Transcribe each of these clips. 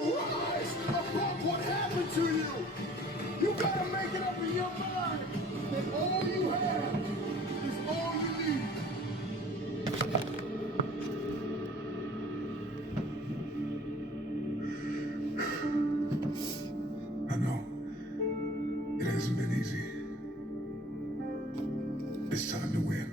Rise above what happened to you. You gotta make it up in your mind that all you have is all you need. I know it hasn't been easy. It's time to win.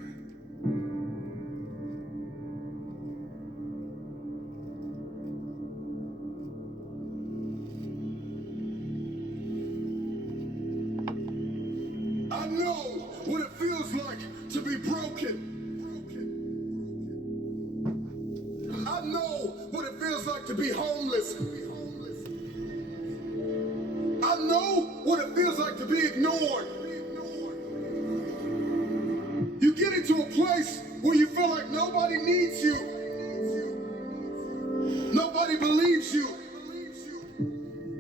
I know what it feels like to be broken. I know what it feels like to be homeless. I know what it feels like to be ignored. You get into a place where you feel like nobody needs you. Nobody believes you.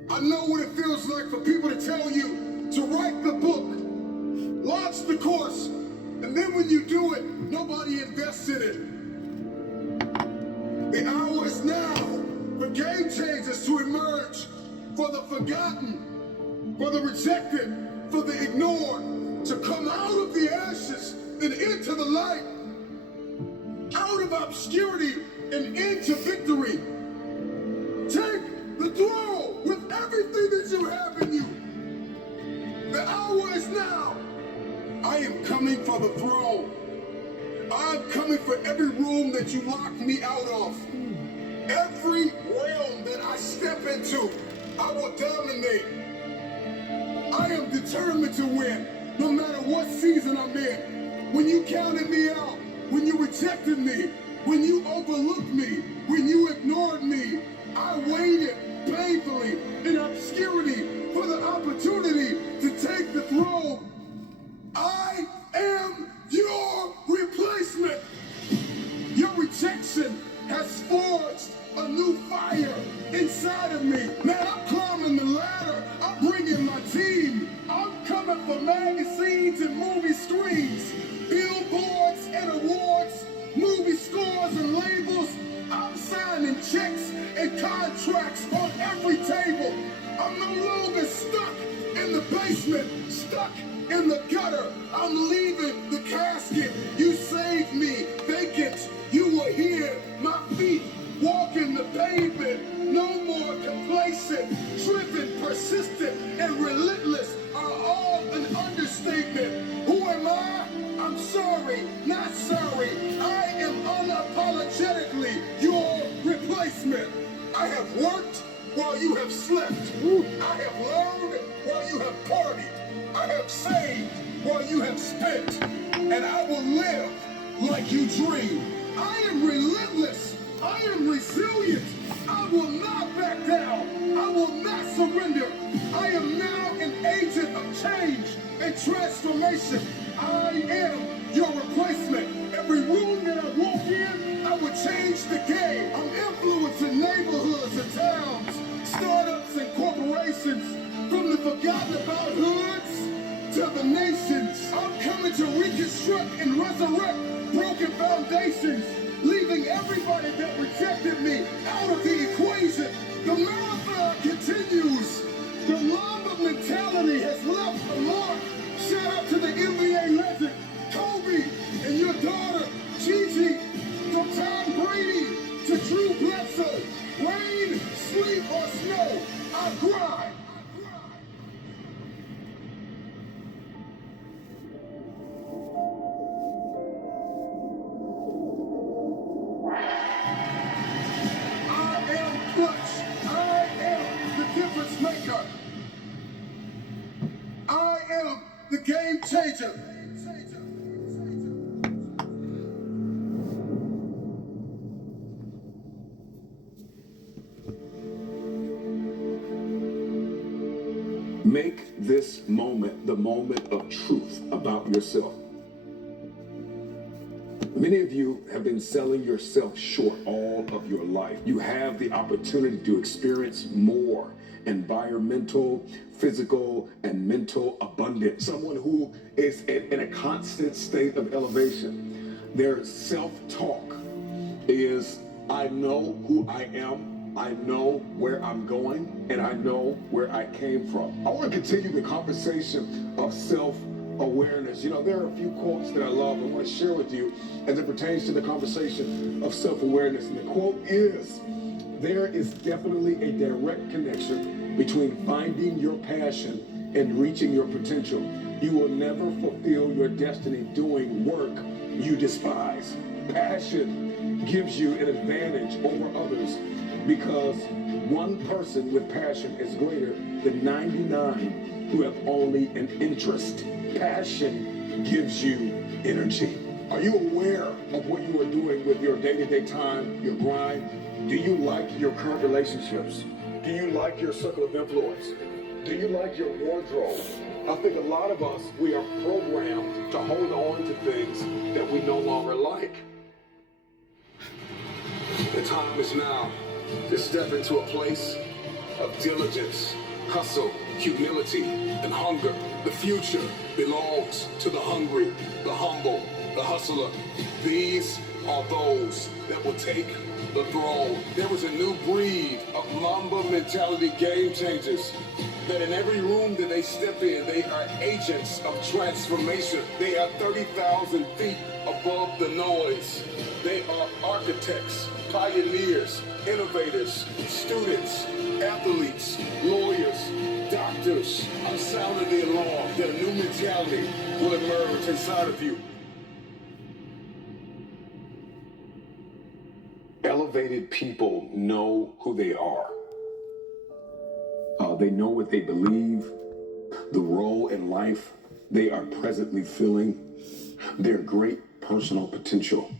I know what it feels like for people to tell you to write the book, launch the course, and then when you do it, nobody invests in it. The hour is now for game changers to emerge, for the forgotten, for the rejected, for the ignored, to come out of the ashes and into the light, out of obscurity and into victory. Take the throne with everything that you have in you. The hour is now. I am coming for the throne. I'm coming for every room that you locked me out of. Every realm that I step into, I will dominate. I am determined to win, no matter what season I'm in. When you counted me out, when you rejected me, when you overlooked me, when you ignored me, I waited painfully in obscurity for the opportunity to take the throne. I am your replacement. Your rejection has forged a new fire inside of me. Man, I'm climbing the ladder. I'm bringing my team. I'm coming for magazines and movie screens, billboards and awards, movie scores and labels. I'm signing checks and contracts on every table. I'm no longer stuck in the basement, stuck in the gutter. I'm leaving the casket. You saved me vacant. You were here, my feet walking the pavement. No more complacent, driven, persistent, and relentless are all an understatement. Who am I? I'm sorry, not sorry. I am unapologetically your replacement. I have worked while you have slept. I have learned while you have partied. I have saved while you have spent. And I will live like you dream. I am relentless. I am resilient. I will not back down. I will not surrender. I am now an agent of change and transformation. I am your replacement. Every room that I walk in, I will change the game. I'm influencing neighborhoods and towns, startups and corporations, from the forgotten about hoods to the nations. I'm coming to reconstruct and resurrect broken foundations, leaving everybody that rejected me out of the equation. The marathon continues. The Mamba mentality has left a mark. Shout out to the NBA legend, Kobe, and your daughter, Gigi, from Tom Brady to Drew Bledsoe. Rain, sleet, or snow, I grind. Maker. I am the game changer. Make this moment the moment of truth about yourself. Many of you have been selling yourself short all of your life. You have the opportunity to experience more environmental, physical, and mental abundance. Someone who is in a constant state of elevation. Their self-talk is, I know who I am. I know where I'm going, and I know where I came from. I want to continue the conversation of self-awareness. You know, there are a few quotes that I love and want to share with you as it pertains to the conversation of self-awareness. And the quote is, there is definitely a direct connection between finding your passion and reaching your potential. You will never fulfill your destiny doing work you despise. Passion gives you an advantage over others because one person with passion is greater than 99 who have only an interest. Passion gives you energy. Are you aware of what you are doing with your day-to-day time, your grind? Do you like your current relationships? Do you like your circle of influence? Do you like your wardrobe? I think a lot of us, we are programmed to hold on to things that we no longer like. The time is now to step into a place of diligence, hustle, humility, and hunger. The future belongs to the hungry, the humble, the hustler. These are those that will take the throne. There is a new breed of Mamba mentality game changers that in every room that they step in, they are agents of transformation. They are 30,000 feet above the noise. They are architects, pioneers, innovators, students, athletes, lawyers, doctors. I'm sounding the alarm that a new mentality will emerge inside of you. Elevated people know who they are. They know what they believe, the role in life they are presently filling, their great personal potential.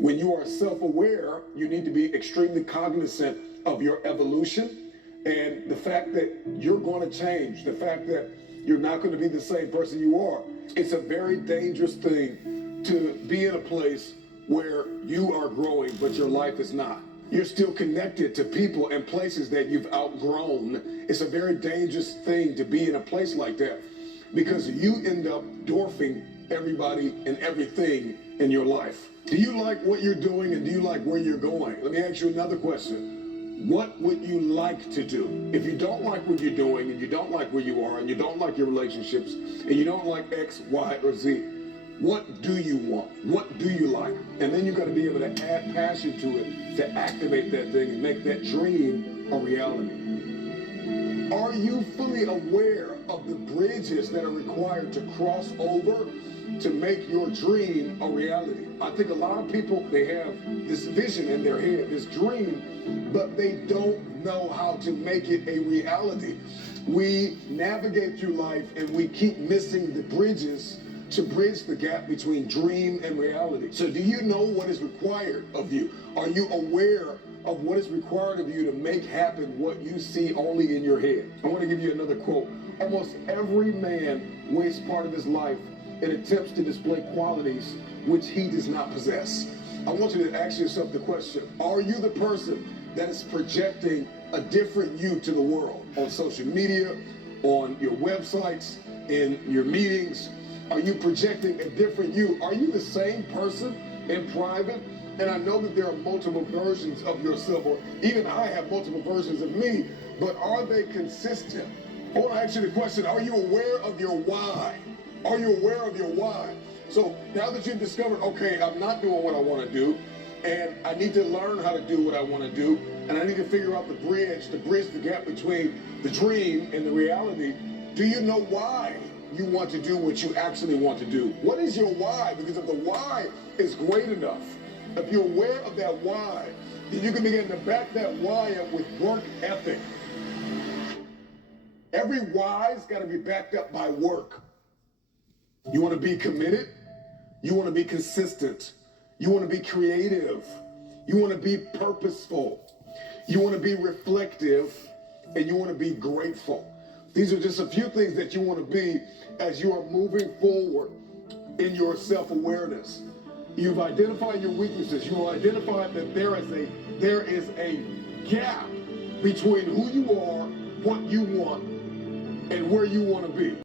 When you are self-aware, you need to be extremely cognizant of your evolution and the fact that you're going to change, the fact that you're not going to be the same person you are. It's a very dangerous thing to be in a place where you are growing, but your life is not. You're still connected to people and places that you've outgrown. It's a very dangerous thing to be in a place like that because you end up dwarfing everybody and everything in your life. Do you like what you're doing and do you like where you're going? Let me ask you another question. What would you like to do? If you don't like what you're doing and you don't like where you are and you don't like your relationships and you don't like X, Y, or Z, what do you want? What do you like? And then you've got to be able to add passion to it to activate that thing and make that dream a reality. Are you fully aware of the bridges that are required to cross over to make your dream a reality? I think a lot of people, they have this vision in their head, this dream, but they don't know how to make it a reality. We navigate through life and we keep missing the bridges to bridge the gap between dream and reality. So do you know what is required of you? Are you aware of what is required of you to make happen what you see only in your head? I want to give you another quote. Almost every man wastes part of his life in attempts to display qualities which he does not possess. I want you to ask yourself the question, are you the person that is projecting a different you to the world on social media, on your websites, in your meetings? Are you projecting a different you? Are you the same person in private? And I know that there are multiple versions of yourself, or even I have multiple versions of me, but are they consistent? I want to ask you the question, are you aware of your why? Are you aware of your why? So now that you've discovered, okay, I'm not doing what I want to do, and I need to learn how to do what I want to do, and I need to figure out the bridge the gap between the dream and the reality, do you know why you want to do what you actually want to do? What is your why? Because if the why is great enough, if you're aware of that why, then you can begin to back that why up with work ethic. Every why's got to be backed up by work. You want to be committed? You want to be consistent. You want to be creative. You want to be purposeful. You want to be reflective, and you want to be grateful. These are just a few things that you want to be as you are moving forward in your self-awareness. You've identified your weaknesses. You will identify that there is a gap between who you are, what you want, and where you want to be.